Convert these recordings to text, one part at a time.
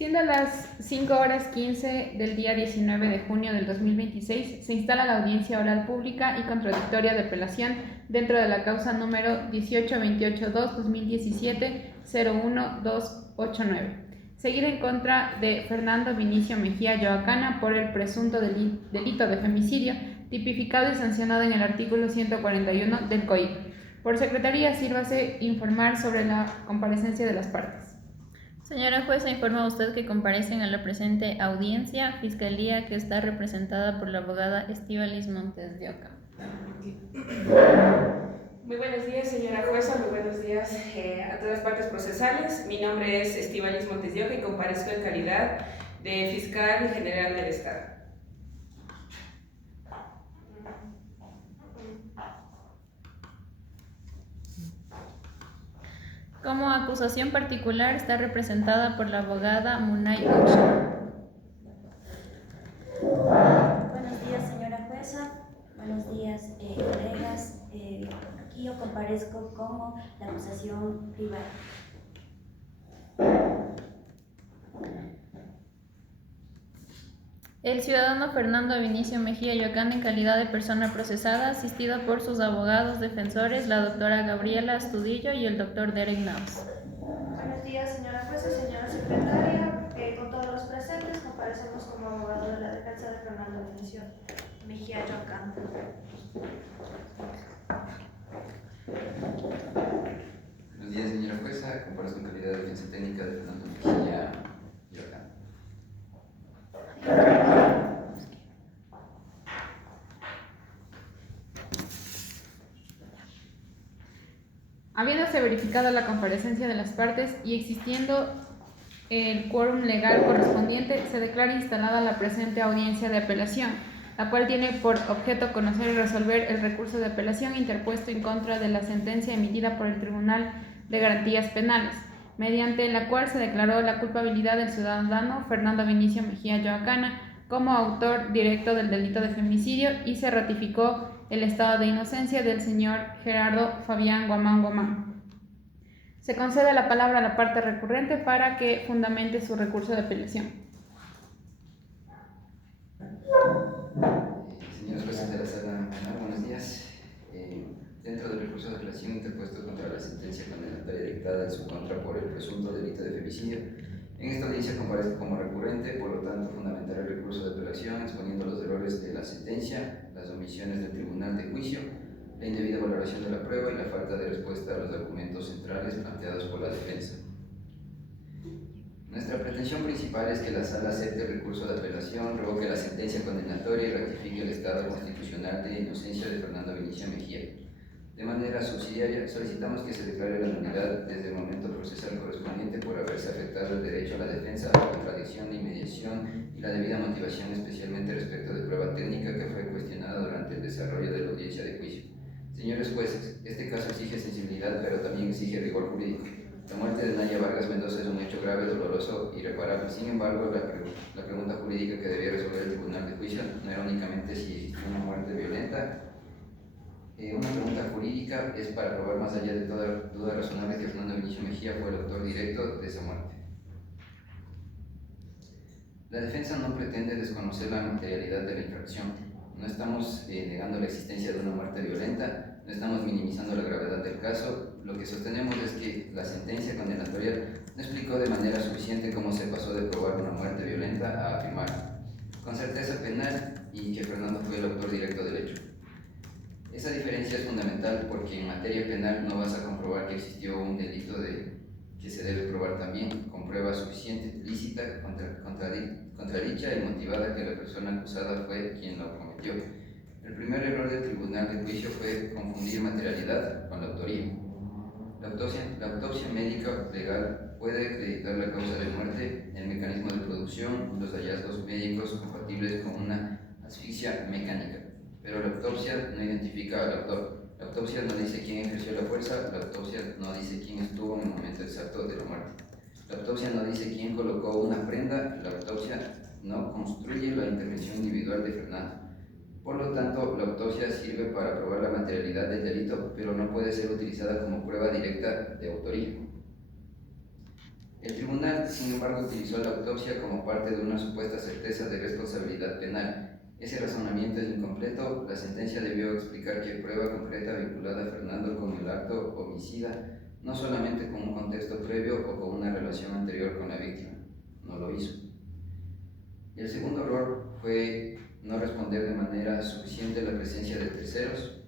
Siendo las 5:15 del día 19 de junio del 2026, se instala la audiencia oral pública y contradictoria de apelación dentro de la causa número 1828-2017-01289, seguida en contra de Fernando Vinicio Mejía Yoacana por el presunto delito de femicidio, tipificado y sancionado en el artículo 141 del COIP. Por secretaría, sírvase informar sobre la comparecencia de las partes. Señora jueza, informa usted que comparecen a la presente audiencia Fiscalía, que está representada por la abogada Estíbaliz Montes de Oca. Muy buenos días, señora jueza, muy buenos días a todas las partes procesales. Mi nombre es Estíbaliz Montes de Oca y comparezco en calidad de fiscal general del Estado. Como acusación particular está representada por la abogada Munay Ucha. Buenos días, señora jueza. Buenos días, colegas. Aquí yo comparezco como la acusación privada. El ciudadano Fernando Vinicio Mejía Yoacana, en calidad de persona procesada, asistido por sus abogados defensores, la doctora Gabriela Astudillo y el doctor Derek Naus. Buenos días, señora jueza, señora secretaria. Con todos los presentes, comparecemos como abogado de la defensa de Fernando Vinicio Mejía Yoacana. Buenos días, señora jueza. Comparezco en calidad de defensa técnica de Fernando Mejía Yoacana. Habiéndose verificado la comparecencia de las partes y existiendo el quórum legal correspondiente, se declara instalada la presente audiencia de apelación, la cual tiene por objeto conocer y resolver el recurso de apelación interpuesto en contra de la sentencia emitida por el Tribunal de Garantías Penales, mediante la cual se declaró la culpabilidad del ciudadano Fernando Vinicio Mejía Yoacana como autor directo del delito de femicidio y se ratificó el estado de inocencia del señor Gerardo Fabián Guamán Guamán. Se concede la palabra a la parte recurrente para que fundamente su recurso de apelación. Señores jueces de la sala penal, buenos días. Dentro del recurso de apelación interpuesto contra la sentencia condenatoria dictada en su contra por el presunto delito de femicidio, en esta audiencia comparezco como recurrente, por lo tanto fundamentaré el recurso de apelación exponiendo los errores de la sentencia, las omisiones del tribunal de juicio, la indebida valoración de la prueba y la falta de respuesta a los argumentos centrales planteados por la defensa. Nuestra pretensión principal es que la sala acepte el recurso de apelación, revoque la sentencia condenatoria y ratifique el estado constitucional de inocencia de Fernando Vinicio Mejía. De manera subsidiaria, solicitamos que se declare la nulidad desde el momento procesal correspondiente por haberse afectado el derecho a la defensa, la contradicción de inmediación y la debida motivación, especialmente respecto de prueba técnica que fue cuestionada durante el desarrollo de la audiencia de juicio. Señores jueces, este caso exige sensibilidad, pero también exige rigor jurídico. La muerte de Naya Vargas Mendoza es un hecho grave, doloroso e irreparable. Sin embargo, la pregunta jurídica que debía resolver el tribunal de juicio no era únicamente si existió una muerte violenta. Una pregunta jurídica es para probar, más allá de toda duda razonable, que Fernando Vinicio Mejía fue el autor directo de esa muerte. La defensa no pretende desconocer la materialidad de la infracción. No estamos negando la existencia de una muerte violenta, no estamos minimizando la gravedad del caso. Lo que sostenemos es que la sentencia condenatoria no explicó de manera suficiente cómo se pasó de probar una muerte violenta a afirmar con certeza penal y que Fernando fue el autor directo del hecho. Esa diferencia es fundamental porque en materia penal no vas a comprobar que existió un delito que se debe probar también con prueba suficiente, lícita, contradicha y motivada que la persona acusada fue quien lo cometió. El primer error del tribunal de juicio fue confundir materialidad con la autoría. La autopsia médica legal puede acreditar la causa de muerte, el mecanismo de producción, los hallazgos médicos compatibles con una asfixia mecánica. Pero la autopsia no identifica al autor. La autopsia no dice quién ejerció la fuerza, la autopsia no dice quién estuvo en el momento exacto de la muerte. La autopsia no dice quién colocó una prenda, la autopsia no construye la intervención individual de Fernando. Por lo tanto, la autopsia sirve para probar la materialidad del delito, pero no puede ser utilizada como prueba directa de autoría. El tribunal, sin embargo, utilizó la autopsia como parte de una supuesta certeza de responsabilidad penal. Ese razonamiento es incompleto. La sentencia debió explicar que prueba concreta vinculada a Fernando con el acto homicida, no solamente con un contexto previo o con una relación anterior con la víctima. No lo hizo. Y el segundo error fue no responder de manera suficiente a la presencia de terceros.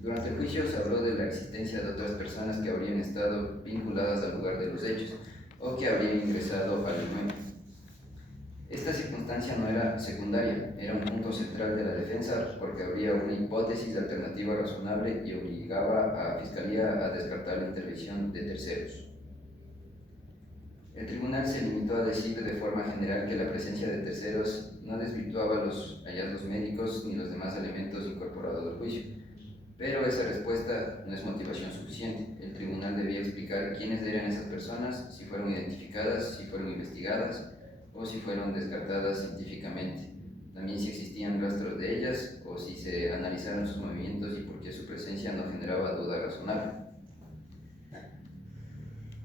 Durante el juicio se habló de la existencia de otras personas que habrían estado vinculadas al lugar de los hechos o que habrían ingresado al inmueble. Esta circunstancia no era secundaria, era un punto central de la defensa porque habría una hipótesis de alternativa razonable y obligaba a la Fiscalía a descartar la intervención de terceros. El tribunal se limitó a decir de forma general que la presencia de terceros no desvirtuaba los hallazgos médicos ni los demás elementos incorporados al juicio, pero esa respuesta no es motivación suficiente. El tribunal debía explicar quiénes eran esas personas, si fueron identificadas, si fueron investigadas o si fueron descartadas científicamente. También si existían rastros de ellas o si se analizaron sus movimientos y por qué su presencia no generaba duda razonable.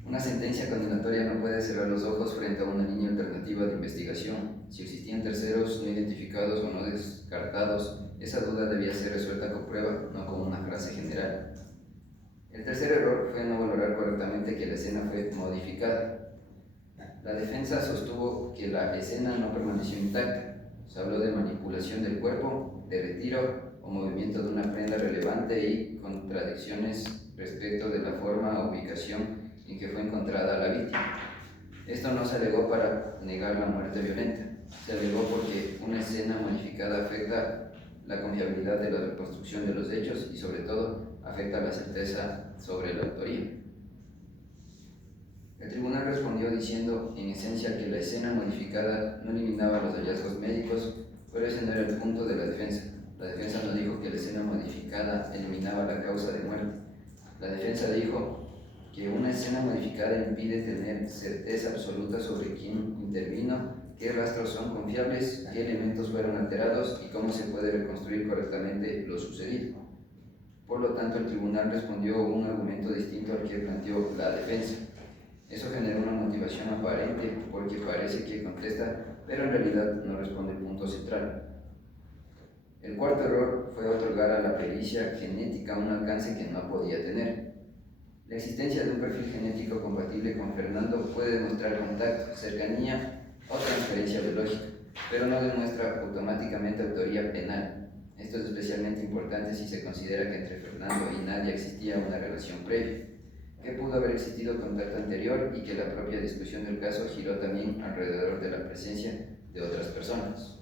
Una sentencia condenatoria no puede cerrar los ojos frente a una línea alternativa de investigación. Si existían terceros no identificados o no descartados, esa duda debía ser resuelta con prueba, no con una frase general. El tercer error fue no valorar correctamente que la escena fue modificada. La defensa sostuvo que la escena no permaneció intacta. Se habló de manipulación del cuerpo, de retiro o movimiento de una prenda relevante y contradicciones respecto de la forma o ubicación en que fue encontrada la víctima. Esto no se alegó para negar la muerte violenta, se alegó porque una escena modificada afecta la confiabilidad de la reconstrucción de los hechos y sobre todo afecta la certeza sobre la autoría. El tribunal respondió diciendo en esencia que la escena modificada no eliminaba los hallazgos médicos, pero ese no era el punto de la defensa. La defensa no dijo que la escena modificada eliminaba la causa de muerte. La defensa dijo que una escena modificada impide tener certeza absoluta sobre quién intervino, qué rastros son confiables, qué elementos fueron alterados y cómo se puede reconstruir correctamente lo sucedido. Por lo tanto, el tribunal respondió un argumento distinto al que planteó la defensa. Eso generó una motivación aparente porque parece que contesta, pero en realidad no responde el punto central. El cuarto error fue otorgar a la pericia genética un alcance que no podía tener. La existencia de un perfil genético compatible con Fernando puede demostrar contacto, cercanía o transferencia biológica, pero no demuestra automáticamente autoría penal. Esto es especialmente importante si se considera que entre Fernando y Nadia existía una relación previa, que pudo haber existido contacto anterior y que la propia discusión del caso giró también alrededor de la presencia de otras personas.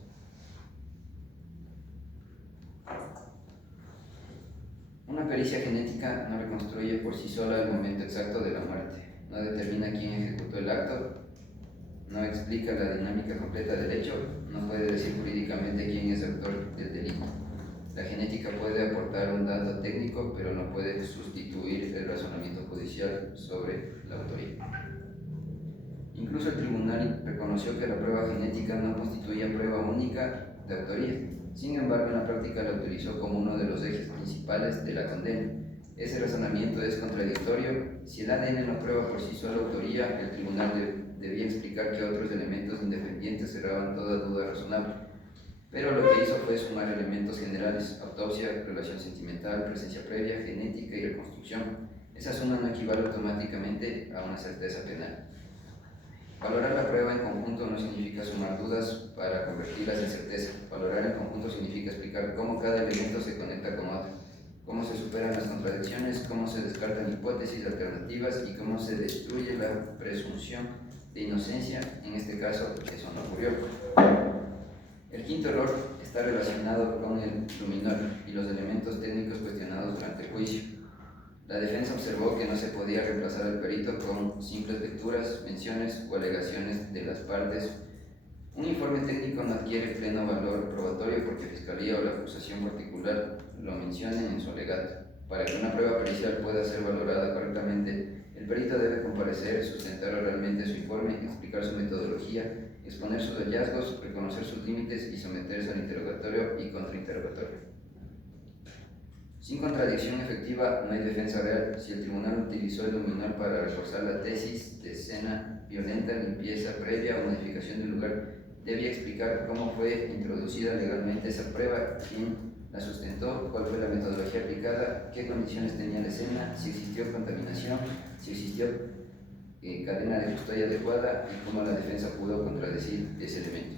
Una pericia genética no reconstruye por sí sola el momento exacto de la muerte, no determina quién ejecutó el acto, no explica la dinámica completa del hecho, no puede decir jurídicamente quién es el autor del delito. La genética puede aportar un dato técnico, pero no puede sustituir el razonamiento judicial sobre la autoría. Incluso el tribunal reconoció que la prueba genética no constituía prueba única de autoría. Sin embargo, en la práctica la utilizó como uno de los ejes principales de la condena. Ese razonamiento es contradictorio. Si el ADN no prueba por sí solo autoría, el tribunal debía explicar que otros elementos independientes cerraban toda duda razonable. Pero lo que hizo fue sumar elementos generales: autopsia, relación sentimental, presencia previa, genética y reconstrucción. Esa suma no equivale automáticamente a una certeza penal. Valorar la prueba en conjunto no significa sumar dudas para convertirlas en certeza. Valorar en conjunto significa explicar cómo cada elemento se conecta con otro, cómo se superan las contradicciones, cómo se descartan hipótesis alternativas y cómo se destruye la presunción de inocencia. En este caso, eso no ocurrió. El quinto error está relacionado con el luminol y los elementos técnicos cuestionados durante el juicio. La defensa observó que no se podía reemplazar al perito con simples lecturas, menciones o alegaciones de las partes. Un informe técnico no adquiere pleno valor probatorio porque Fiscalía o la acusación particular lo mencionen en su alegato. Para que una prueba pericial pueda ser valorada correctamente, el perito debe comparecer, sustentar oralmente su informe, explicar su metodología, exponer sus hallazgos, reconocer sus límites y someterse al interrogatorio y contrainterrogatorio. Sin contradicción efectiva no hay defensa real. Si el tribunal utilizó el luminol para reforzar la tesis de escena violenta, limpieza previa o modificación del lugar, debía explicar cómo fue introducida legalmente esa prueba, quién la sustentó, cuál fue la metodología aplicada, qué condiciones tenía la escena, si existió contaminación, si existió cadena de custodia adecuada y cómo la defensa pudo contradecir ese elemento.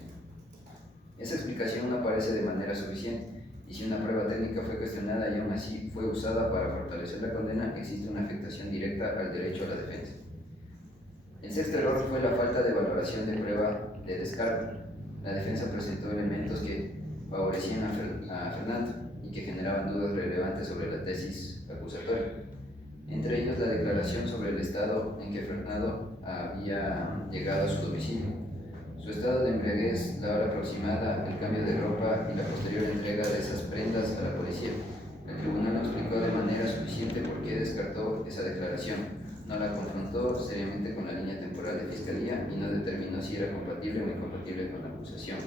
Esa explicación no aparece de manera suficiente, y si una prueba técnica fue cuestionada y aún así fue usada para fortalecer la condena, existe una afectación directa al derecho a la defensa. El sexto error fue la falta de valoración de prueba de descargo. La defensa presentó elementos que favorecían a Fernando y que generaban dudas relevantes sobre la tesis acusatoria. Entre ellos, la declaración sobre el estado en que Fernando había llegado a su domicilio, su estado de embriaguez, la hora aproximada, el cambio de ropa y la posterior entrega de esas prendas a la policía. El tribunal no explicó de manera suficiente por qué descartó esa declaración, no la confrontó seriamente con la línea temporal de fiscalía y no determinó si era compatible o incompatible con la acusación.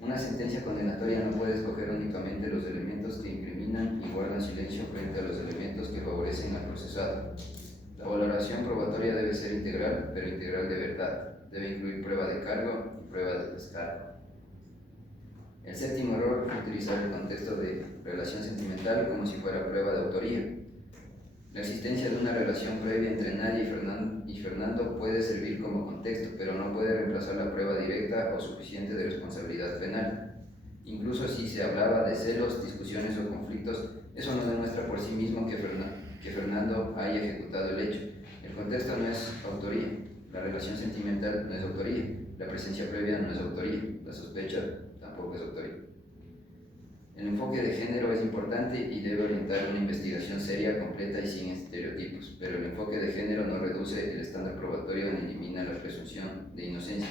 Una sentencia condenatoria no puede escoger únicamente los elementos que incriminan y guardan silencio frente a los elementos que favorecen al procesado. La valoración probatoria debe ser integral, pero integral de verdad. Debe incluir prueba de cargo y prueba de descargo. El séptimo error fue utilizar el contexto de relación sentimental como si fuera prueba de autoría. La existencia de una relación previa entre Nadia y Fernando puede servir como contexto, pero no puede reemplazar la prueba directa o suficiente de responsabilidad penal. Incluso si se hablaba de celos, discusiones o conflictos, eso no demuestra por sí mismo que Fernando haya ejecutado el hecho. El contexto no es autoría, la relación sentimental no es autoría, la presencia previa no es autoría, la sospecha tampoco es autoría. El enfoque de género es importante y debe orientar una investigación seria, completa y sin estereotipos, pero el enfoque de género no reduce el estándar probatorio ni elimina la presunción de inocencia.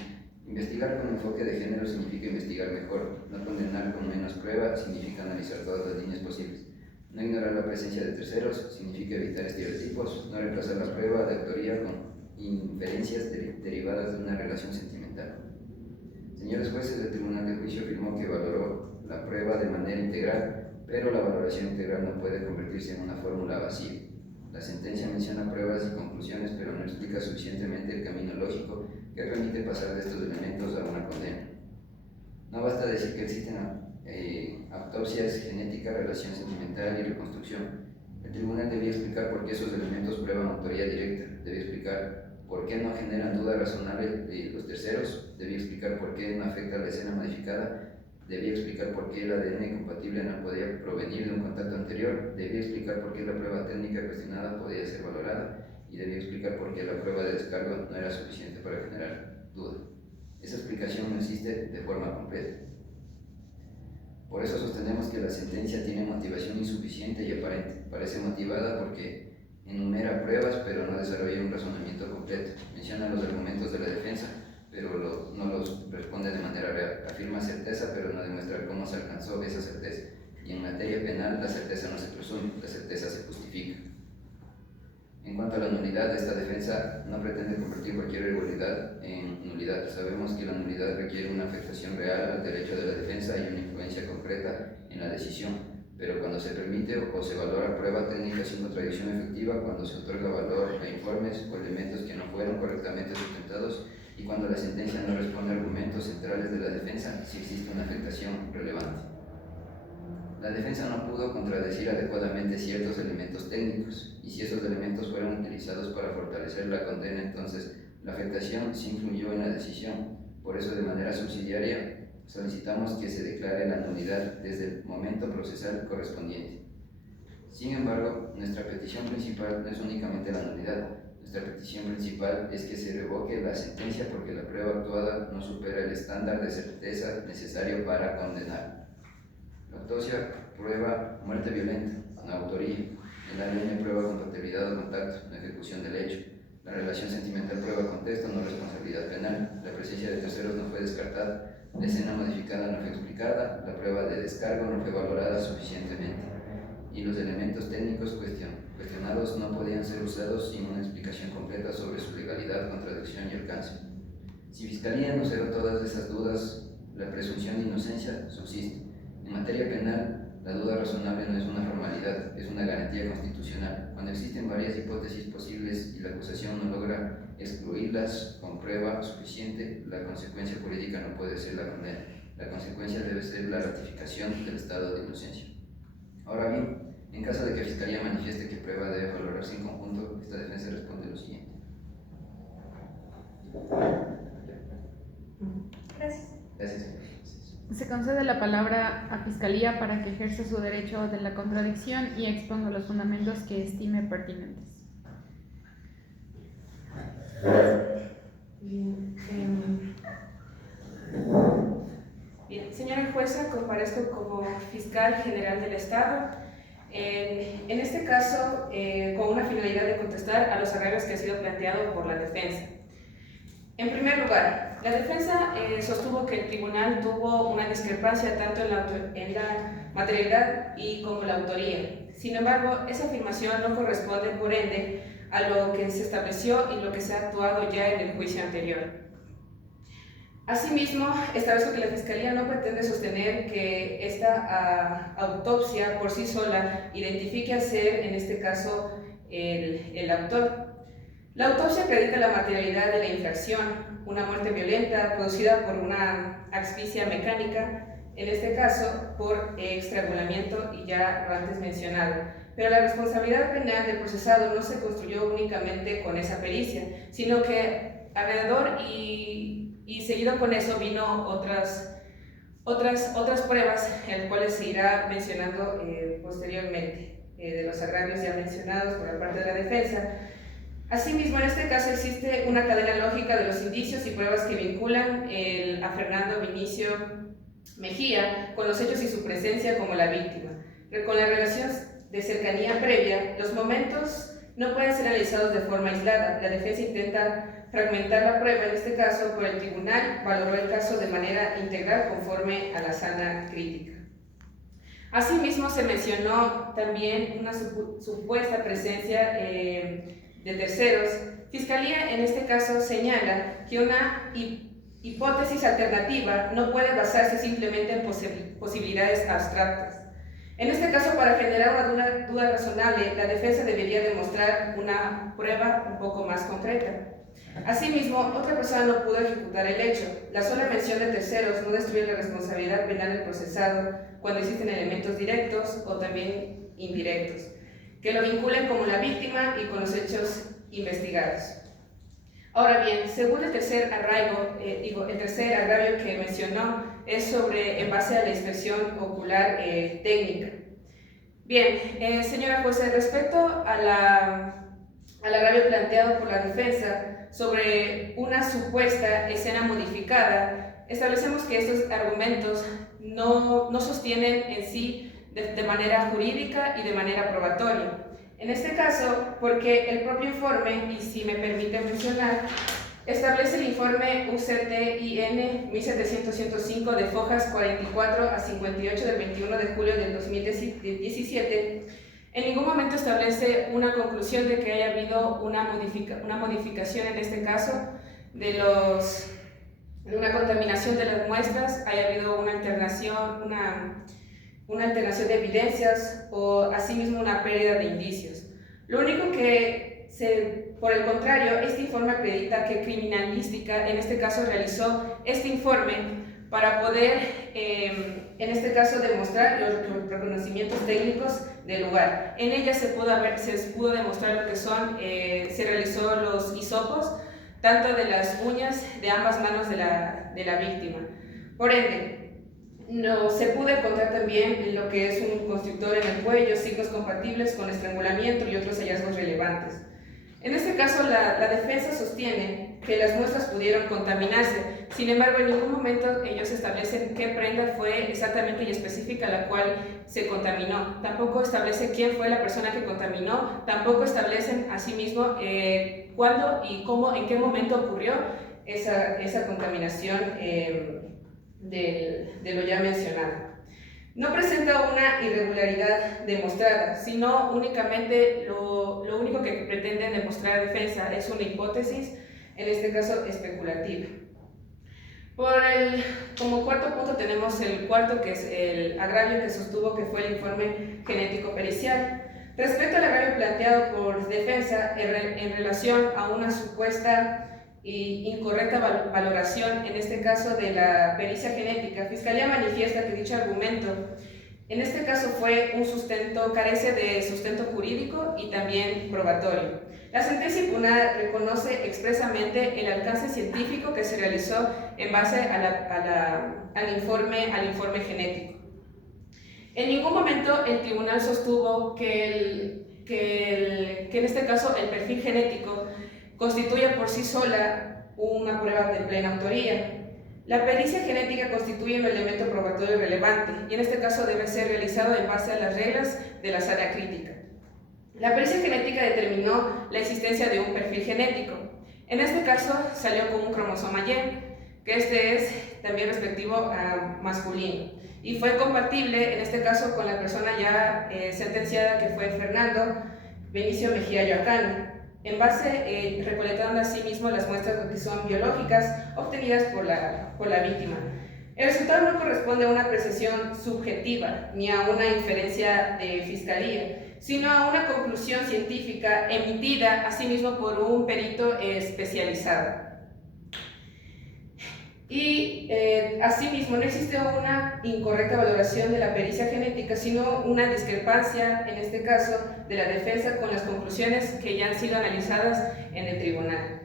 Investigar con enfoque de género significa investigar mejor, no condenar con menos prueba significa analizar todas las líneas posibles. No ignorar la presencia de terceros significa evitar estereotipos, no reemplazar la prueba de autoría con inferencias derivadas de una relación sentimental. Señores jueces, el Tribunal de Juicio afirmó que valoró la prueba de manera integral, pero la valoración integral no puede convertirse en una fórmula vacía. La sentencia menciona pruebas y conclusiones, pero no explica suficientemente el camino lógico que permite pasar de estos elementos a una condena. No basta decir que existen autopsias, genética, relación sentimental y reconstrucción. El tribunal debía explicar por qué esos elementos prueban autoría directa, debía explicar por qué no generan duda razonable de los terceros, debía explicar por qué no afecta a la escena modificada, debía explicar por qué el ADN compatible no podía provenir de un contacto anterior, debía explicar por qué la prueba técnica cuestionada podía ser valorada y debía explicar por qué la prueba de descargo no era suficiente para generar duda. Esa explicación no existe de forma completa. Por eso sostenemos que la sentencia tiene motivación insuficiente y aparente. Parece motivada porque enumera pruebas pero no desarrolla un razonamiento completo. Menciona los argumentos de la defensa, pero no los responde de manera real. Afirma certeza, pero no demuestra cómo se alcanzó esa certeza. Y en materia penal, la certeza no se presume, la certeza se justifica. En cuanto a la nulidad, esta defensa no pretende convertir cualquier irregularidad en nulidad. Sabemos que la nulidad requiere una afectación real al derecho de la defensa y una influencia concreta en la decisión, pero cuando se permite o se valora prueba técnica sin contradicción efectiva, cuando se otorga valor a informes o elementos que no fueron correctamente sustentados y cuando la sentencia no responde a argumentos centrales de la defensa, sí existe una afectación relevante. La defensa no pudo contradecir adecuadamente ciertos elementos técnicos, y si esos elementos fueron utilizados para fortalecer la condena, entonces la afectación sí influyó en la decisión. Por eso, de manera subsidiaria, solicitamos que se declare la nulidad desde el momento procesal correspondiente. Sin embargo, nuestra petición principal no es únicamente la nulidad. Nuestra petición principal es que se revoque la sentencia porque la prueba actuada no supera el estándar de certeza necesario para condenar. La autopsia prueba muerte violenta, no autoría. El ADN prueba compatibilidad o contacto, no ejecución del hecho. La relación sentimental prueba contexto, no responsabilidad penal. La presencia de terceros no fue descartada. La escena modificada no fue explicada. La prueba de descargo no fue valorada suficientemente. Y los elementos técnicos cuestionados no podían ser usados sin una explicación completa sobre su legalidad, contradicción y alcance. Si Fiscalía no cerró todas esas dudas, la presunción de inocencia subsiste. En materia penal, la duda razonable no es una formalidad, es una garantía constitucional. Cuando existen varias hipótesis posibles y la acusación no logra excluirlas con prueba suficiente, la consecuencia política no puede ser la condena. La consecuencia debe ser la ratificación del estado de inocencia. Ahora bien, en caso de que la Fiscalía manifieste que prueba debe valorarse en conjunto, esta defensa responde lo siguiente. Gracias. Gracias. Se concede la palabra a Fiscalía para que ejerza su derecho de la contradicción y exponga los fundamentos que estime pertinentes. Bien, señora jueza, comparezco como fiscal general del Estado. En este caso, con una finalidad de contestar a los agravios que han sido planteados por la defensa. En primer lugar, la defensa sostuvo que el tribunal tuvo una discrepancia tanto en la materialidad y como la autoría. Sin embargo, esa afirmación no corresponde, por ende, a lo que se estableció y lo que se ha actuado ya en el juicio anterior. Asimismo, establezco que la Fiscalía no pretende sostener que esta autopsia por sí sola identifique a ser, en este caso, el autor. La autopsia acredita la materialidad de la infracción, una muerte violenta producida por una asfixia mecánica, en este caso por estrangulamiento y ya lo antes mencionado. Pero la responsabilidad penal del procesado no se construyó únicamente con esa pericia, sino que alrededor y seguido con eso vino otras pruebas, en las cuales se irá mencionando posteriormente, de los agravios ya mencionados por la parte de la defensa. Asimismo, en este caso existe una cadena lógica de los indicios y pruebas que vinculan a Fernando Vinicio Mejía con los hechos y su presencia como la víctima. Pero con la relación de cercanía previa, los momentos no pueden ser analizados de forma aislada. La defensa intenta fragmentar la prueba, en este caso, pero el tribunal valoró el caso de manera integral conforme a la sana crítica. Asimismo, se mencionó también una supuesta presencia de terceros. Fiscalía, en este caso, señala que una hipótesis alternativa no puede basarse simplemente en posibilidades abstractas. En este caso, para generar una duda razonable, la defensa debería demostrar una prueba un poco más concreta. Asimismo, otra persona no pudo ejecutar el hecho. La sola mención de terceros no destruye la responsabilidad penal del procesado cuando existen elementos directos o también indirectos, que lo vinculen como la víctima y con los hechos investigados. Ahora bien, según el tercer agravio que mencionó es sobre en base a la inspección ocular técnica. Bien, señora jueza, respecto al agravio planteado por la defensa sobre una supuesta escena modificada, establecemos que estos argumentos no sostienen en sí de manera jurídica y de manera probatoria. En este caso, porque el propio informe, y si me permite mencionar, establece el informe UCT-IN 1700-105 de fojas 44 a 58 del 21 de julio del 2017, en ningún momento establece una conclusión de que haya habido una modificación, en este caso, de una contaminación de las muestras, haya habido una alteración de evidencias o asimismo una pérdida de indicios. Lo único que por el contrario, este informe acredita que Criminalística, en este caso, realizó este informe para poder, en este caso, demostrar los reconocimientos técnicos del lugar. En ella se pudo demostrar lo que son, se realizó los hisopos, tanto de las uñas de ambas manos de la víctima. Por ende, no se pudo encontrar también lo que es un constrictor en el cuello, signos compatibles con estrangulamiento y otros hallazgos relevantes. En este caso, la defensa sostiene que las muestras pudieron contaminarse. Sin embargo, en ningún momento ellos establecen qué prenda fue exactamente y específica la cual se contaminó. Tampoco establece quién fue la persona que contaminó. Tampoco establecen asimismo cuándo y cómo, en qué momento ocurrió esa contaminación de lo ya mencionado. No presenta una irregularidad demostrada, sino únicamente lo único que pretende demostrar la defensa es una hipótesis, en este caso especulativa. Como cuarto punto tenemos el cuarto, que es el agravio que sostuvo, que fue el informe genético pericial. Respecto al agravio planteado por defensa en relación a una supuesta y incorrecta valoración, en este caso de la pericia genética, Fiscalía manifiesta que dicho argumento, en este caso carece de sustento jurídico y también probatorio. La sentencia impugnada reconoce expresamente el alcance científico que se realizó en base al informe genético. En ningún momento el tribunal sostuvo que en este caso el perfil genético constituye por sí sola una prueba de plena autoría. La pericia genética constituye un elemento probatorio relevante y en este caso debe ser realizado en base a las reglas de la sala crítica. La pericia genética determinó la existencia de un perfil genético. En este caso salió con un cromosoma Y, que este es también respectivo a masculino, y fue compatible en este caso con la persona ya sentenciada, que fue Fernando Benicio Mejía Yoacán, en base recolectando asimismo las muestras que son biológicas obtenidas por la víctima. El resultado no corresponde a una apreciación subjetiva ni a una inferencia de fiscalía, sino a una conclusión científica emitida asimismo por un perito especializado. Y asimismo no existe una incorrecta valoración de la pericia genética, sino una discrepancia, en este caso, de la defensa con las conclusiones que ya han sido analizadas en el tribunal.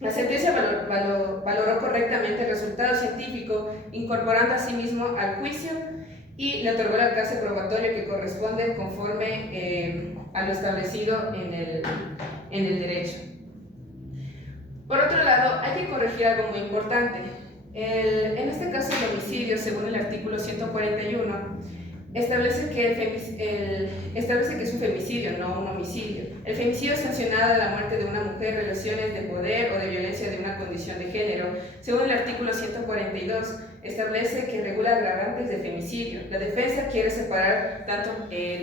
La sentencia valoró correctamente el resultado científico, incorporando asimismo al juicio, y le otorgó el alcance probatorio que corresponde conforme a lo establecido en el derecho. Por otro lado, hay que corregir algo muy importante. En este caso, el homicidio, según el artículo 141, establece que es un femicidio, no un homicidio. El femicidio es sancionado de la muerte de una mujer, relaciones de poder o de violencia de una condición de género. Según el artículo 142, establece que regula agravantes de femicidio. La defensa quiere separar tanto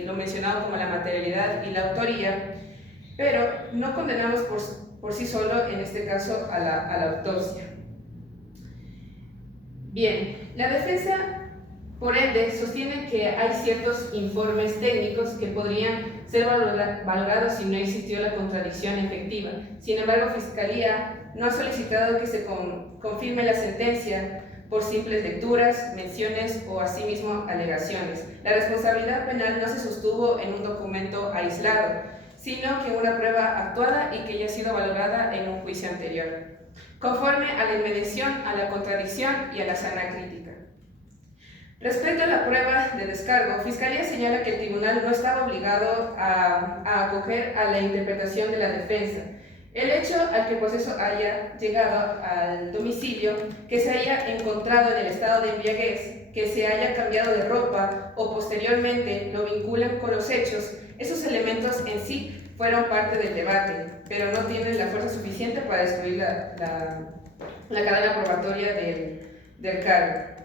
lo mencionado como la materialidad y la autoría, pero no condenamos por sí solo, en este caso, a la autopsia. Bien, la defensa, por ende, sostiene que hay ciertos informes técnicos que podrían ser valorados si no existió la contradicción efectiva. Sin embargo, Fiscalía no ha solicitado que se confirme la sentencia por simples lecturas, menciones o asimismo alegaciones. La responsabilidad penal no se sostuvo en un documento aislado, sino que una prueba actuada y que ya ha sido valorada en un juicio anterior, conforme a la inmediación, a la contradicción y a la sana crítica. Respecto a la prueba de descargo, Fiscalía señala que el tribunal no estaba obligado a acoger a la interpretación de la defensa. El hecho al que el proceso haya llegado al domicilio, que se haya encontrado en el estado de embriaguez, que se haya cambiado de ropa o posteriormente lo vinculan con los hechos, esos elementos en sí fueron parte del debate, pero no tienen la fuerza suficiente para destruir la cadena probatoria del cargo.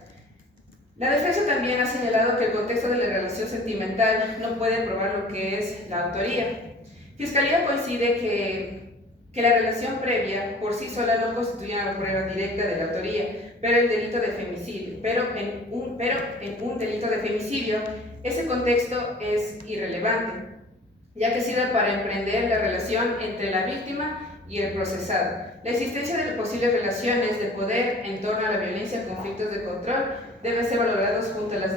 La defensa también ha señalado que el contexto de la relación sentimental no puede probar lo que es la autoría. Fiscalía coincide que la relación previa por sí sola no constituye una prueba directa de la autoría, pero en un delito de femicidio, ese contexto es irrelevante, ya que sirve para emprender la relación entre la víctima y el procesado. La existencia de posibles relaciones de poder en torno a la violencia, conflictos de control, deben ser valorados junto a los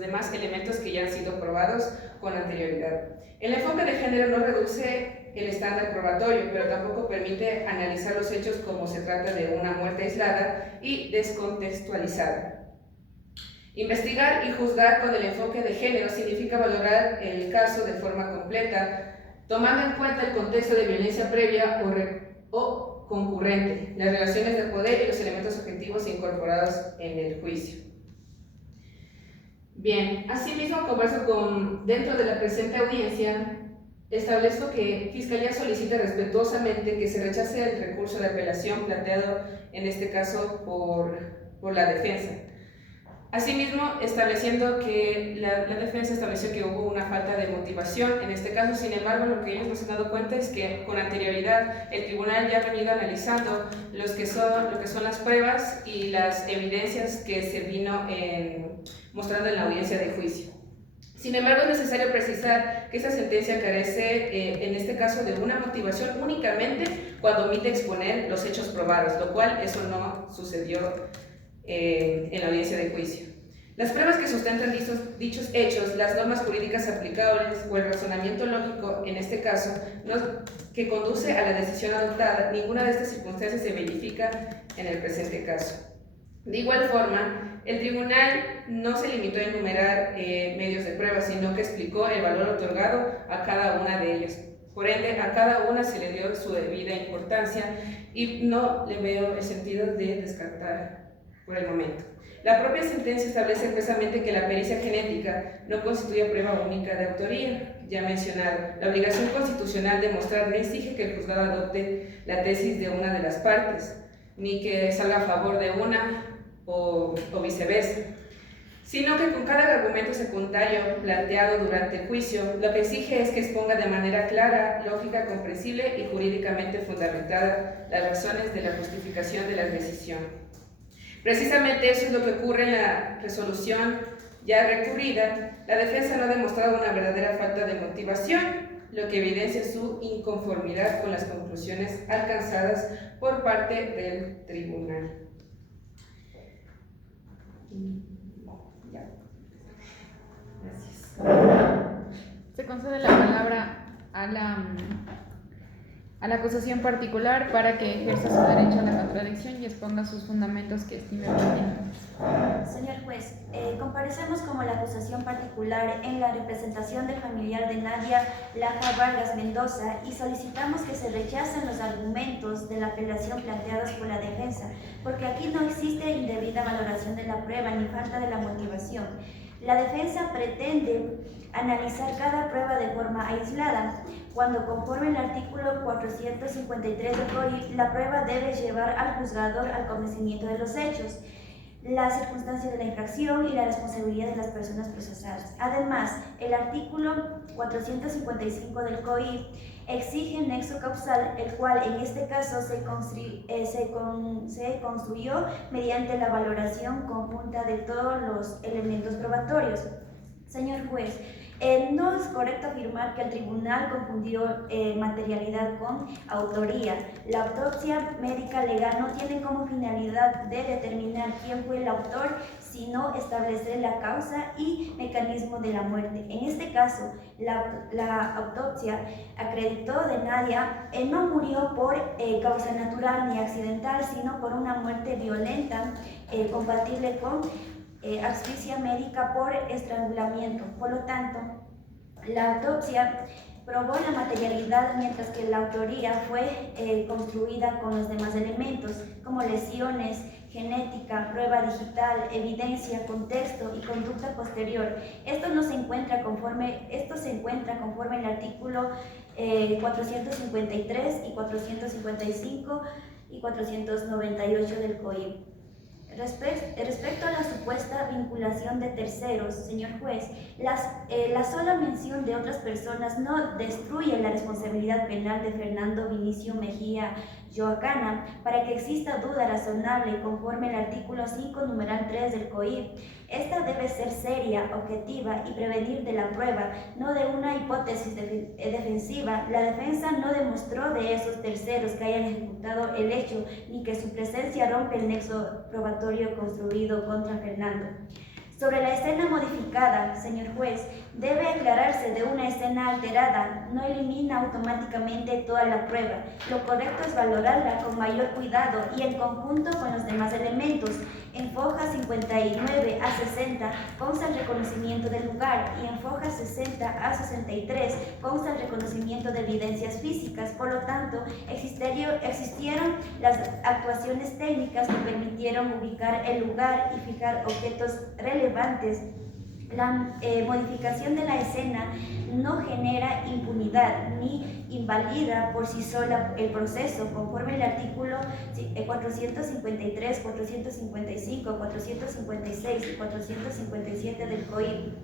demás elementos que ya han sido probados con anterioridad. El enfoque de género no reduce el estándar probatorio, pero tampoco permite analizar los hechos como se trata de una muerte aislada y descontextualizada. Investigar y juzgar con el enfoque de género significa valorar el caso de forma completa, tomando en cuenta el contexto de violencia previa o concurrente, las relaciones de poder y los elementos objetivos incorporados en el juicio. Bien, asimismo converso dentro de la presente audiencia, establezco que Fiscalía solicita respetuosamente que se rechace el recurso de apelación planteado en este caso por la defensa. Asimismo, estableciendo que la defensa estableció que hubo una falta de motivación en este caso. Sin embargo, lo que ellos nos han dado cuenta es que con anterioridad el tribunal ya ha venido analizando lo que son las pruebas y las evidencias que se vino mostrando en la audiencia de juicio. Sin embargo, es necesario precisar que esta sentencia carece, en este caso, de una motivación únicamente cuando omite exponer los hechos probados, lo cual eso no sucedió en la audiencia de juicio. Las pruebas que sustentan dichos hechos, las normas jurídicas aplicables o el razonamiento lógico, en este caso, que conduce a la decisión adoptada, ninguna de estas circunstancias se verifica en el presente caso. De igual forma, el tribunal no se limitó a enumerar medios de prueba, sino que explicó el valor otorgado a cada una de ellas. Por ende, a cada una se le dio su debida importancia y no le veo el sentido de descartar por el momento. La propia sentencia establece expresamente que la pericia genética no constituye prueba única de autoría, ya mencionado. La obligación constitucional de mostrar no exige que el juzgado adopte la tesis de una de las partes, ni que salga a favor de una o viceversa, sino que con cada argumento secundario planteado durante el juicio, lo que exige es que exponga de manera clara, lógica, comprensible y jurídicamente fundamentada las razones de la justificación de la decisión. Precisamente eso es lo que ocurre en la resolución ya recurrida. La defensa no ha demostrado una verdadera falta de motivación, lo que evidencia su inconformidad con las conclusiones alcanzadas por parte del tribunal. Ya. Gracias. Se concede la palabra a la acusación particular para que ejerza su derecho a la contradicción y exponga sus fundamentos que estime pertinentes. Señor juez, comparecemos como la acusación particular en la representación del familiar de Nadia Laja Vargas Mendoza y solicitamos que se rechacen los argumentos de la apelación planteados por la defensa, porque aquí no existe indebida valoración de la prueba ni falta de la motivación. La defensa pretende analizar cada prueba de forma aislada, cuando conforme el artículo 453 del COI, la prueba debe llevar al juzgador al conocimiento de los hechos, las circunstancias de la infracción y la responsabilidad de las personas procesadas. Además, el artículo 455 del COI exige nexo causal, el cual en este caso se construyó mediante la valoración conjunta de todos los elementos probatorios. Señor juez, no es correcto afirmar que el tribunal confundió materialidad con autoría. La autopsia médica legal no tiene como finalidad de determinar quién fue el autor, sino establecer la causa y mecanismo de la muerte. En este caso, la autopsia acreditó de Nadia no murió por causa natural ni accidental, sino por una muerte violenta compatible con asfixia médica por estrangulamiento. Por lo tanto, la autopsia probó la materialidad, mientras que la autoría fue construida con los demás elementos, como lesiones, genética, prueba digital, evidencia, contexto y conducta posterior. Esto se encuentra conforme el artículo 453 y 455 y 498 del COI. Respecto a la supuesta vinculación de terceros, señor juez, la sola mención de otras personas no destruye la responsabilidad penal de Fernando Vinicio Mejía Yoacana para que exista duda razonable conforme el artículo 5, numeral 3 del COI. Esta debe ser seria, objetiva y prevenir de la prueba, no de una hipótesis defensiva. La defensa no demostró de esos terceros que hayan ejecutado el hecho ni que su presencia rompe el nexo probatorio construido contra Fernando. Sobre la escena modificada, señor juez, debe aclararse de una escena alterada, no elimina automáticamente toda la prueba. Lo correcto es valorarla con mayor cuidado y en conjunto con los demás elementos. En foja 59 a 60 consta el reconocimiento del lugar y en foja 60 a 63 consta el reconocimiento de evidencias físicas. Por lo tanto, existieron las actuaciones técnicas que permitieron ubicar el lugar y fijar objetos relevantes. La modificación de la escena no genera impunidad ni invalida por sí sola el proceso, conforme el artículo 453, 455, 456 y 457 del COI.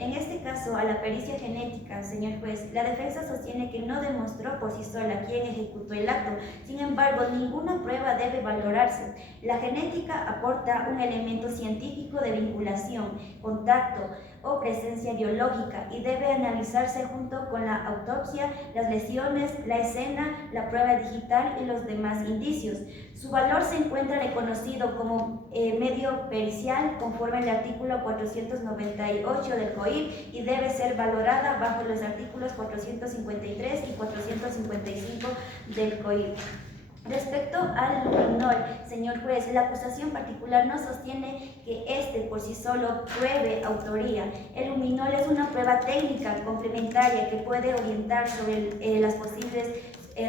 En este caso, a la pericia genética, señor juez, la defensa sostiene que no demostró por sí sola quién ejecutó el acto. Sin embargo, ninguna prueba debe valorarse. La genética aporta un elemento científico de vinculación, contacto, o presencia biológica y debe analizarse junto con la autopsia, las lesiones, la escena, la prueba digital y los demás indicios. Su valor se encuentra reconocido como medio pericial conforme al artículo 498 del COIP y debe ser valorada bajo los artículos 453 y 455 del COIP. Respecto al luminol, señor juez, la acusación particular no sostiene que éste por sí solo pruebe autoría. El luminol es una prueba técnica complementaria que puede orientar sobre las posibles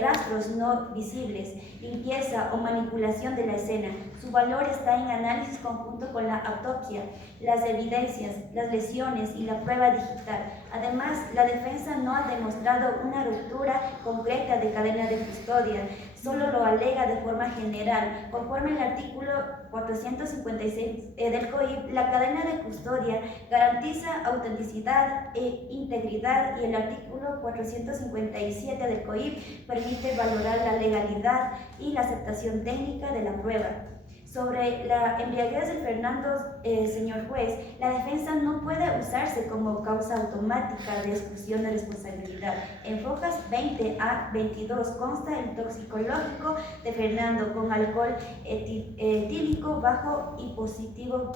rastros no visibles, limpieza o manipulación de la escena. Su valor está en análisis conjunto con la autopsia, las evidencias, las lesiones y la prueba digital. Además, la defensa no ha demostrado una ruptura concreta de cadena de custodia, solo lo alega de forma general. Conforme al artículo 456 del COIP, la cadena de custodia garantiza autenticidad e integridad y el artículo 457 del COIP permite valorar la legalidad y la aceptación técnica de la prueba. Sobre la embriaguez de Fernando, señor juez, la defensa no puede usarse como causa automática de exclusión de responsabilidad. En fojas 20 a 22 consta el toxicológico de Fernando con alcohol etílico bajo y positivo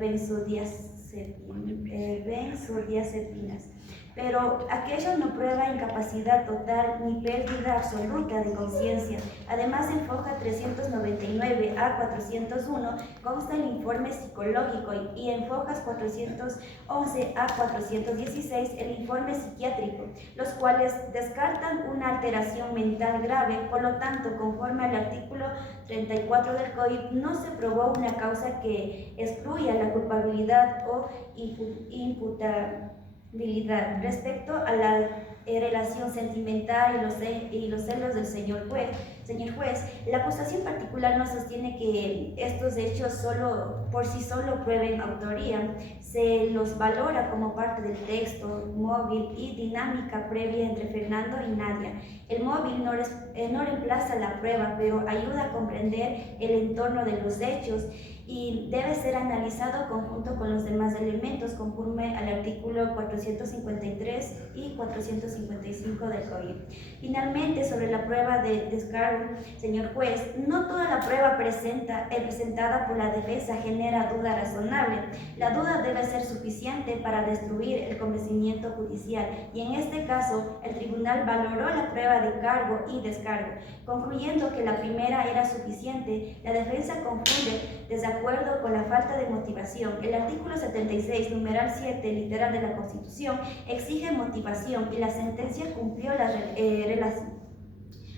benzodiazepinas. Pero aquello no prueba incapacidad total ni pérdida absoluta de conciencia. Además, en foja 399 a 401 consta el informe psicológico y en fojas 411 a 416 el informe psiquiátrico, los cuales descartan una alteración mental grave. Por lo tanto, conforme al artículo 34 del COIP, no se probó una causa que excluya la culpabilidad o imputabilidad. Respecto a la relación sentimental y los celos del señor juez, la acusación particular no sostiene que estos hechos por sí solo prueben autoría. Se los valora como parte del texto, móvil y dinámica previa entre Fernando y Nadia. El móvil no reemplaza la prueba, pero ayuda a comprender el entorno de los hechos y debe ser analizado conjunto con los demás elementos conforme al artículo 453 y 455 del COIP. Finalmente, sobre la prueba de descargo, señor juez, no toda la prueba presentada por la defensa genera duda razonable. La duda debe ser suficiente para destruir el convencimiento judicial y en este caso el tribunal valoró la prueba de cargo y descargo, concluyendo que la primera era suficiente. La defensa confunde desacuerdo con la falta de motivación. El artículo 76, numeral 7, literal de la Constitución, exige motivación y la sentencia cumplió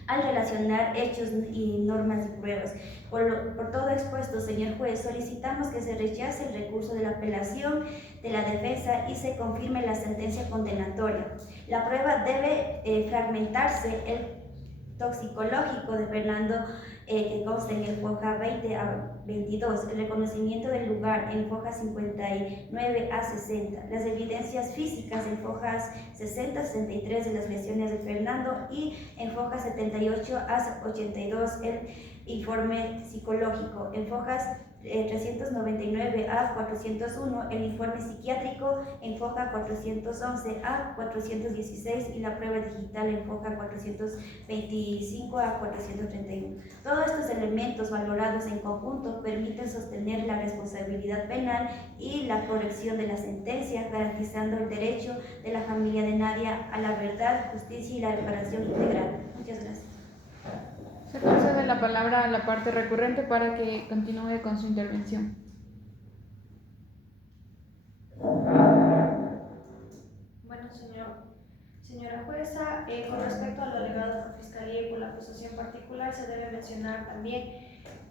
al relacionar hechos y normas y pruebas. Por todo expuesto, señor juez, solicitamos que se rechace el recurso de la apelación de la defensa y se confirme la sentencia condenatoria. La prueba debe fragmentarse. El toxicológico de Fernando que consta en el foja 20 a 22, el reconocimiento del lugar en fojas 59 a 60, las evidencias físicas en fojas 60 a 63 de las lesiones de Fernando y en fojas 78 a 82 el informe psicológico, en fojas 399 a 401 el informe psiquiátrico, en foja 411 a 416 y la prueba digital en foja 425 a 431. Todos estos elementos valorados en conjunto permiten sostener la responsabilidad penal y la corrección de la sentencia, garantizando el derecho de la familia de Nadia a la verdad, justicia y la reparación integral. Muchas gracias. Se concede la palabra a la parte recurrente para que continúe con su intervención. Bueno, señora jueza, con respecto a lo alegado por Fiscalía y por la acusación particular, se debe mencionar también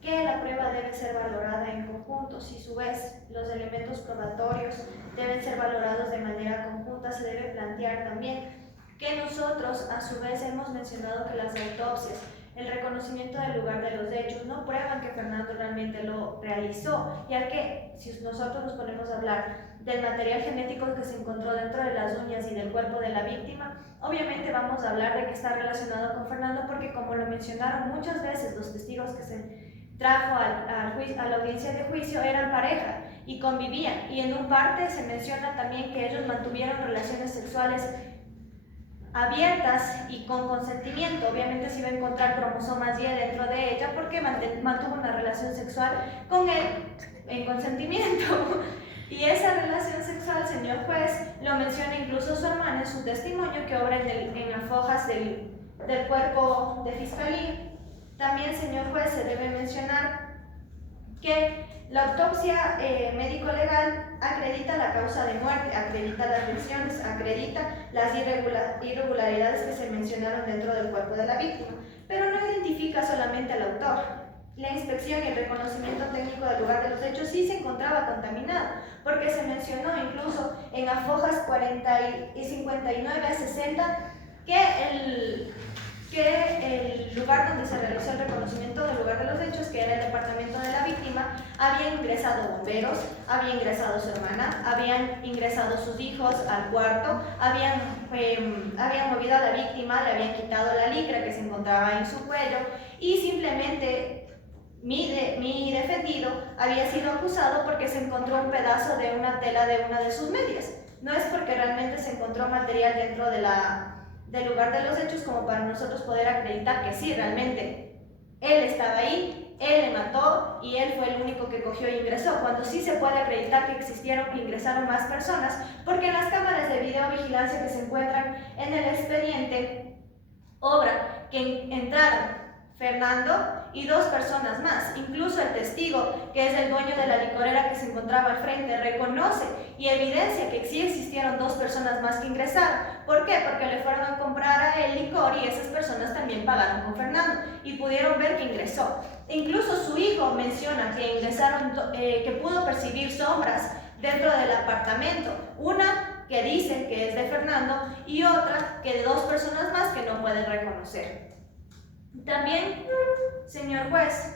que la prueba debe ser valorada en conjunto. Si a su vez los elementos probatorios deben ser valorados de manera conjunta, se debe plantear también que nosotros a su vez hemos mencionado que las autopsias, el reconocimiento del lugar de los hechos no prueban que Fernando realmente lo realizó, ya que si nosotros nos ponemos a hablar del material genético que se encontró dentro de las uñas y del cuerpo de la víctima, obviamente vamos a hablar de que está relacionado con Fernando, porque como lo mencionaron muchas veces los testigos trajo a la audiencia de juicio eran pareja y convivían. Y en un parte se menciona también que ellos mantuvieron relaciones sexuales abiertas y con consentimiento. Obviamente se iba a encontrar cromosomas Y dentro de ella porque mantuvo una relación sexual con él en consentimiento. Y esa relación sexual, señor juez, lo menciona incluso su hermana en su testimonio que obra en las hojas del cuerpo de fiscalía. También, señor juez, se debe mencionar que la autopsia médico-legal acredita la causa de muerte, acredita las lesiones, acredita las irregularidades que se mencionaron dentro del cuerpo de la víctima, pero no identifica solamente al autor. La inspección y el reconocimiento técnico del lugar de los hechos sí se encontraba contaminado, porque se mencionó incluso en las hojas 40 y 59 a 60 que el lugar donde se realizó el reconocimiento del lugar de los hechos, que era el departamento de la víctima, habían ingresado bomberos, había ingresado su hermana, habían ingresado sus hijos al cuarto, habían movido a la víctima, le habían quitado la licra que se encontraba en su cuello y simplemente mi defendido había sido acusado porque se encontró un pedazo de una tela de una de sus medias. No es porque realmente se encontró material dentro del lugar de los hechos como para nosotros poder acreditar que sí, realmente él estaba ahí, él le mató y él fue el único que cogió e ingresó, cuando sí se puede acreditar que existieron e ingresaron más personas, porque en las cámaras de videovigilancia que se encuentran en el expediente obra que entraron Fernando y 2 personas más. Incluso el testigo, que es el dueño de la licorera que se encontraba al frente, reconoce y evidencia que sí existieron 2 personas más que ingresaron. ¿Por qué? Porque le fueron a comprar a él licor y esas personas también pagaron con Fernando y pudieron ver que ingresó. Incluso su hijo menciona que ingresaron, que pudo percibir sombras dentro del apartamento. Una que dicen que es de Fernando y otra que de 2 personas más que no pueden reconocer. También, señor juez,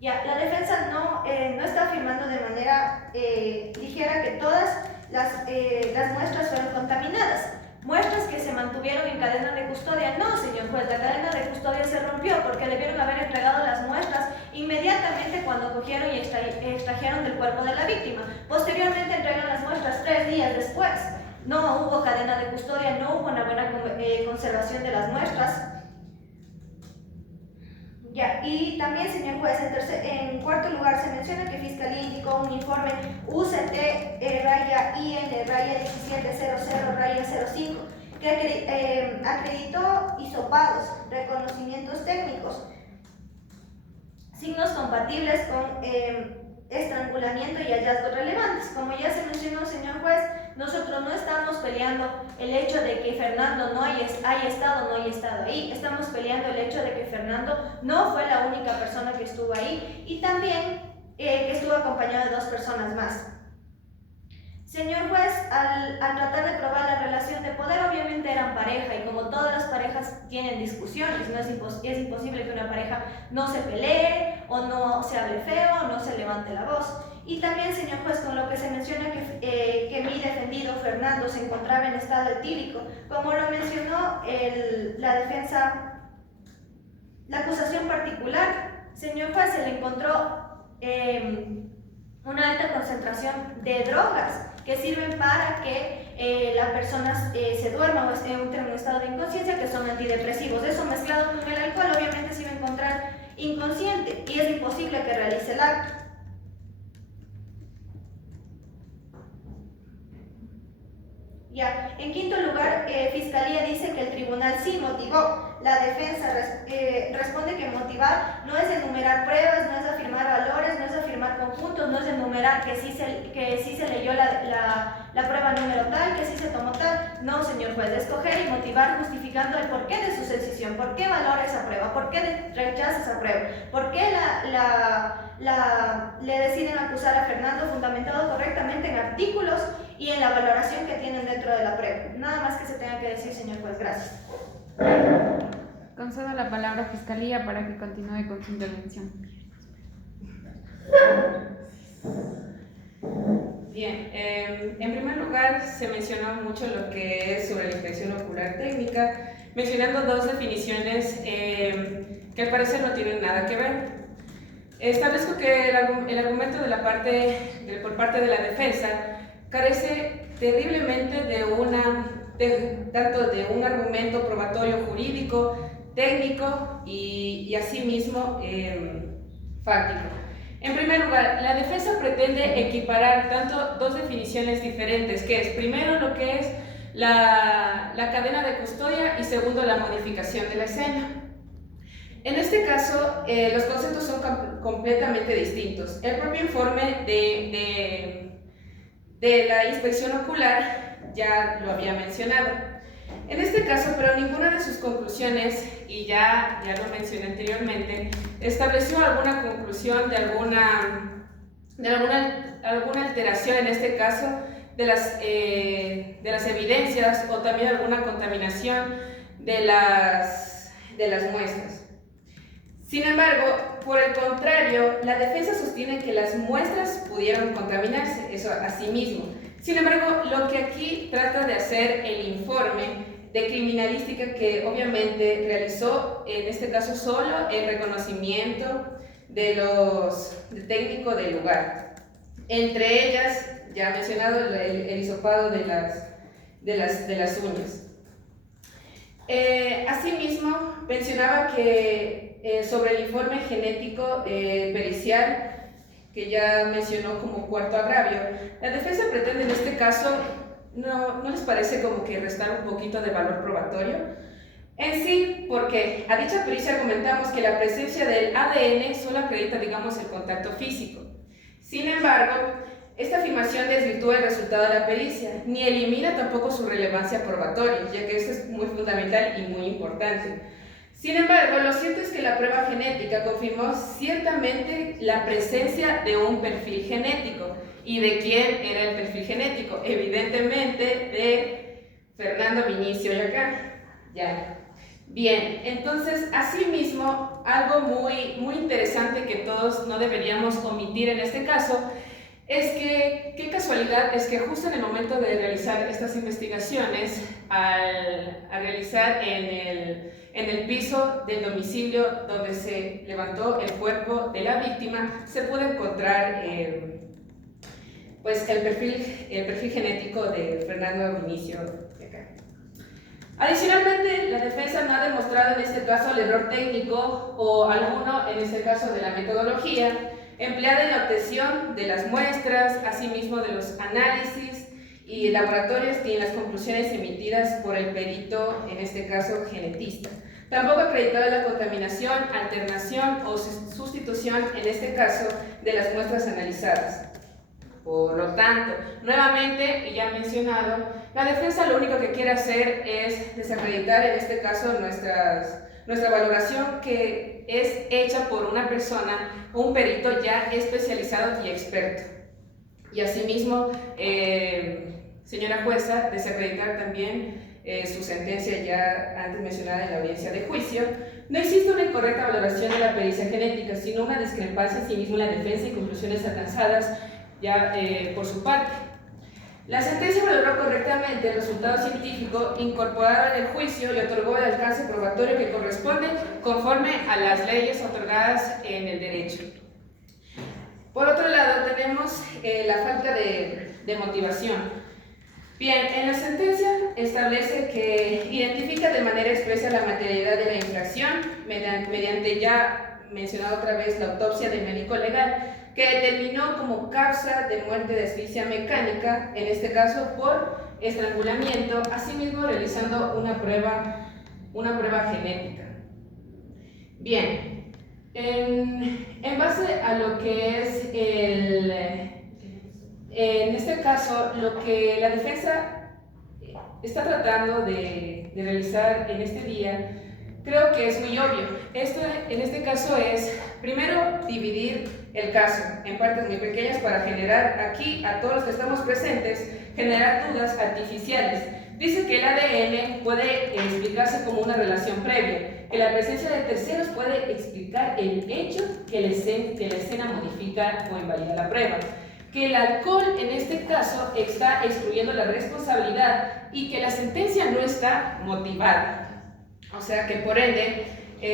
la defensa no está afirmando de manera ligera que todas las muestras fueron contaminadas. Muestras que se mantuvieron en cadena de custodia. No, señor juez, la cadena de custodia se rompió porque debieron haber entregado las muestras inmediatamente cuando cogieron y extrajeron del cuerpo de la víctima. Posteriormente entregan las muestras 3 días después. No hubo cadena de custodia, no hubo una buena conservación de las muestras. Y también, señor juez, en cuarto lugar se menciona que Fiscalía indicó un informe UCT-IN-1700-05 que acreditó hisopados, reconocimientos técnicos, signos compatibles con estrangulamiento y hallazgos relevantes. Como ya se mencionó, señor juez, nosotros no estamos peleando el hecho de que Fernando no haya estado o no haya estado ahí. Estamos peleando el hecho de que Fernando no fue la única persona que estuvo ahí y también que estuvo acompañado de 2 personas más. Señor juez, al tratar de probar la relación de poder, obviamente eran pareja y como todas las parejas tienen discusiones, es imposible que una pareja no se pelee o no se hable feo o no se levante la voz. Y también, señor juez, con lo que se menciona que mi defendido Fernando se encontraba en estado etílico, como lo mencionó la defensa, la acusación particular, señor juez, se le encontró una alta concentración de drogas que sirven para que la persona se duerma o entre en un estado de inconsciencia, que son antidepresivos. Eso mezclado con el alcohol obviamente se iba a encontrar inconsciente y es imposible que realice el acto. En quinto lugar, Fiscalía dice que el tribunal sí motivó. La defensa responde que motivar no es enumerar pruebas, no es afirmar valores, no es afirmar conjuntos, no es enumerar que sí se leyó la prueba número tal, que sí se tomó tal. No, señor juez, escoger y motivar justificando el porqué de su decisión, por qué valora esa prueba, por qué rechaza esa prueba, por qué le deciden acusar a Fernando fundamentado correctamente en artículos y en la valoración que tienen dentro de la prueba. Nada más que se tenga que decir, señor juez. Gracias. Concedo la palabra a Fiscalía para que continúe con su intervención. Bien, en primer lugar se mencionó mucho lo que es sobre la inspección ocular técnica, mencionando dos definiciones que al parecer no tienen nada que ver. Establezco que el argumento de por parte de la defensa carece terriblemente tanto de un argumento probatorio jurídico, técnico y asimismo fáctico. En primer lugar, la defensa pretende equiparar dos definiciones diferentes, que es primero lo que es la cadena de custodia y segundo la modificación de la escena. En este caso, los conceptos son completamente distintos. El propio informe de la inspección ocular ya lo había mencionado. En este caso, pero ninguna de sus conclusiones, y ya lo mencioné anteriormente, estableció alguna conclusión de alguna alteración, en este caso, de las evidencias o también alguna contaminación de las muestras. Sin embargo, por el contrario, la defensa sostiene que las muestras pudieron contaminarse, eso asimismo. Sin embargo, lo que aquí trata de hacer el informe de criminalística, que obviamente realizó en este caso solo el reconocimiento del técnico del lugar, entre ellas ya mencionado el hisopado de las uñas. Asimismo mencionaba que sobre el informe genético pericial, que ya mencionó como cuarto agravio, la defensa pretende en este caso, ¿no les parece como que restar un poquito de valor probatorio? En sí, porque a dicha pericia argumentamos que la presencia del ADN solo acredita, digamos, el contacto físico. Sin embargo, esta afirmación desvirtúa el resultado de la pericia, ni elimina tampoco su relevancia probatoria, ya que esto es muy fundamental y muy importante. Sin embargo, lo cierto es que la prueba genética confirmó ciertamente la presencia de un perfil genético. ¿Y de quién era el perfil genético? Evidentemente de Fernando Vinicio Yacán. Ya. Bien, entonces, asimismo, algo muy interesante que todos no deberíamos omitir en este caso es que, qué casualidad, es que justo en el momento de realizar estas investigaciones, al realizar en el piso del domicilio donde se levantó el cuerpo de la víctima, se pudo encontrar pues el perfil genético de Fernando Vinicio de acá. Adicionalmente, la defensa no ha demostrado en este caso el error técnico o alguno, en este caso de la metodología, empleada en la obtención de las muestras, asimismo de los análisis y laboratorios y en las conclusiones emitidas por el perito, en este caso genetista. Tampoco acreditado la contaminación, alternación o sustitución, en este caso, de las muestras analizadas. Por lo tanto, nuevamente, y ya mencionado, la defensa lo único que quiere hacer es desacreditar, en este caso, nuestra valoración, que es hecha por una persona, un perito ya especializado y experto. Y asimismo, señora jueza, desacreditar también su sentencia ya antes mencionada en la audiencia de juicio. No existe una incorrecta valoración de la pericia genética, sino una discrepancia en sí mismo en la defensa y conclusiones alcanzadas ya por su parte. La sentencia valoró correctamente el resultado científico incorporado en el juicio y otorgó el alcance probatorio que corresponde conforme a las leyes otorgadas en el derecho. Por otro lado, tenemos la falta de motivación. Bien, en la sentencia establece que identifica de manera expresa la materialidad de la infracción mediante ya mencionado otra vez la autopsia del médico legal, que determinó como causa de muerte de asfixia mecánica, en este caso por estrangulamiento, asimismo realizando una prueba genética. Bien, en base a lo que es en este caso, lo que la defensa está tratando de realizar en este día, creo que es muy obvio. Esto en este caso es, primero, dividir el caso en partes muy pequeñas para generar aquí, a todos los que estamos presentes, generar dudas artificiales. Dice que el ADN puede explicarse como una relación previa, que la presencia de terceros puede explicar el hecho que la escena modifica o invalida la prueba, que el alcohol en este caso está excluyendo la responsabilidad y que la sentencia no está motivada. O sea que por ende,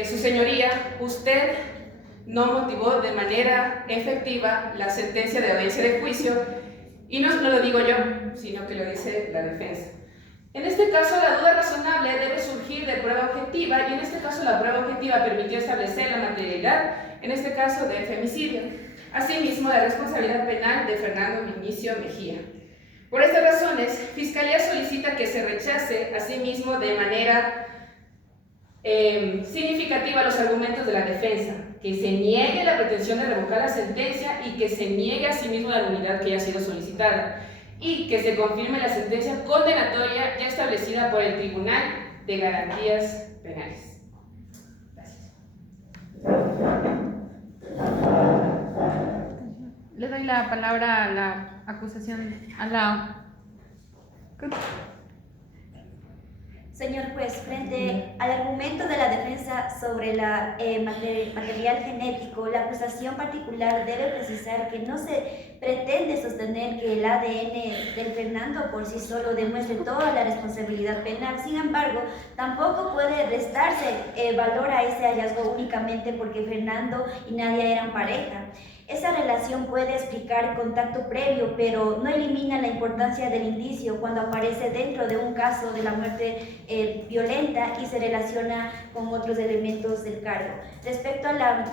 su señoría, usted no motivó de manera efectiva la sentencia de audiencia de juicio, y no lo digo yo, sino que lo dice la defensa. En este caso, la duda razonable debe surgir de prueba objetiva, y en este caso la prueba objetiva permitió establecer la materialidad, en este caso de femicidio. Asimismo, la responsabilidad penal de Fernando Vinicio Mejía. Por estas razones, Fiscalía solicita que se rechace, asimismo, de manera significativa los argumentos de la defensa, que se niegue la pretensión de revocar la sentencia y que se niegue asimismo la nulidad que haya sido solicitada, y que se confirme la sentencia condenatoria ya establecida por el Tribunal de Garantías Penales. Gracias. Le doy la palabra a la acusación, a la... Señor juez, frente al argumento de la defensa sobre el material genético, la acusación particular debe precisar que no se pretende sostener que el ADN del Fernando por sí solo demuestre toda la responsabilidad penal. Sin embargo, tampoco puede restarse valor a ese hallazgo únicamente porque Fernando y Nadia eran pareja. Esa relación puede explicar contacto previo, pero no elimina la importancia del indicio cuando aparece dentro de un caso de la muerte violenta y se relaciona con otros elementos del cargo. Respecto a la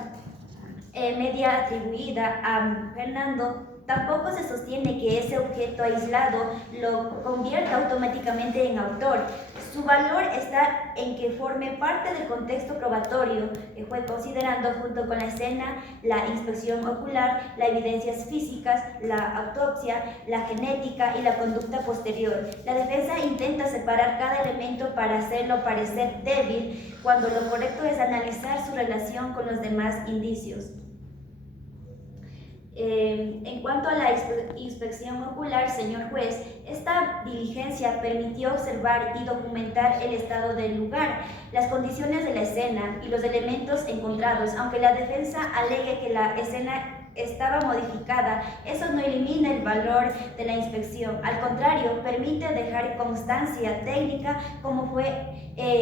media atribuida a Fernando, tampoco se sostiene que ese objeto aislado lo convierta automáticamente en autor. Su valor está en que forme parte del contexto probatorio que fue considerando junto con la escena, la inspección ocular, las evidencias físicas, la autopsia, la genética y la conducta posterior. La defensa intenta separar cada elemento para hacerlo parecer débil, cuando lo correcto es analizar su relación con los demás indicios. En cuanto a la inspección ocular, señor juez, esta diligencia permitió observar y documentar el estado del lugar, las condiciones de la escena y los elementos encontrados. Aunque la defensa alegue que la escena estaba modificada, eso no elimina el valor de la inspección. Al contrario, permite dejar constancia técnica cómo fue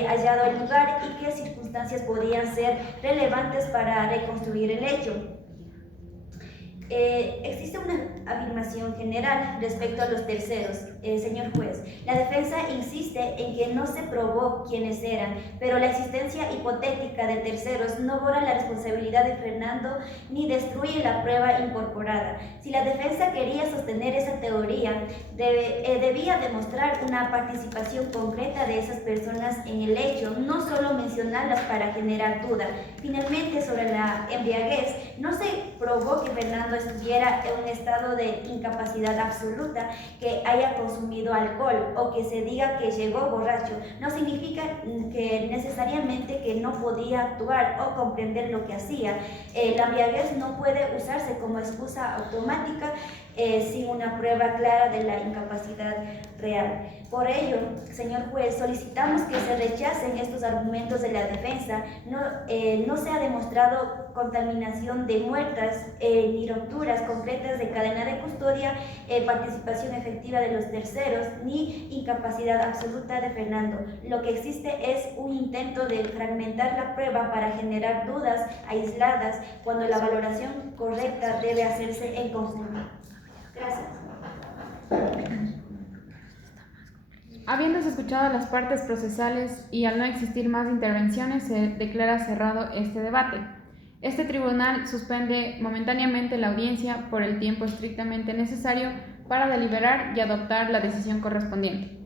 hallado el lugar y qué circunstancias podían ser relevantes para reconstruir el hecho. Existe una afirmación general respecto a los terceros, señor juez. La defensa insiste en que no se probó quiénes eran, pero la existencia hipotética de terceros no borra la responsabilidad de Fernando ni destruye la prueba incorporada. Si la defensa quería sostener esa teoría, debía demostrar una participación concreta de esas personas en el hecho, no solo mencionarlas para generar duda. Finalmente, sobre la embriaguez, no se probó que Fernando estuviera en un estado de incapacidad absoluta, que haya consumido alcohol o que se diga que llegó borracho. No significa que necesariamente que no podía actuar o comprender lo que hacía. La embriaguez no puede usarse como excusa automática sin una prueba clara de la incapacidad real. Por ello, señor juez, solicitamos que se rechacen estos argumentos de la defensa. No se ha demostrado contaminación de muertas ni rupturas concretas de cadena de custodia, participación efectiva de los terceros, ni incapacidad absoluta de Fernando. Lo que existe es un intento de fragmentar la prueba para generar dudas aisladas cuando la valoración correcta debe hacerse en conjunto. Gracias. Habiéndose escuchado las partes procesales y al no existir más intervenciones, se declara cerrado este debate. Este tribunal suspende momentáneamente la audiencia por el tiempo estrictamente necesario para deliberar y adoptar la decisión correspondiente.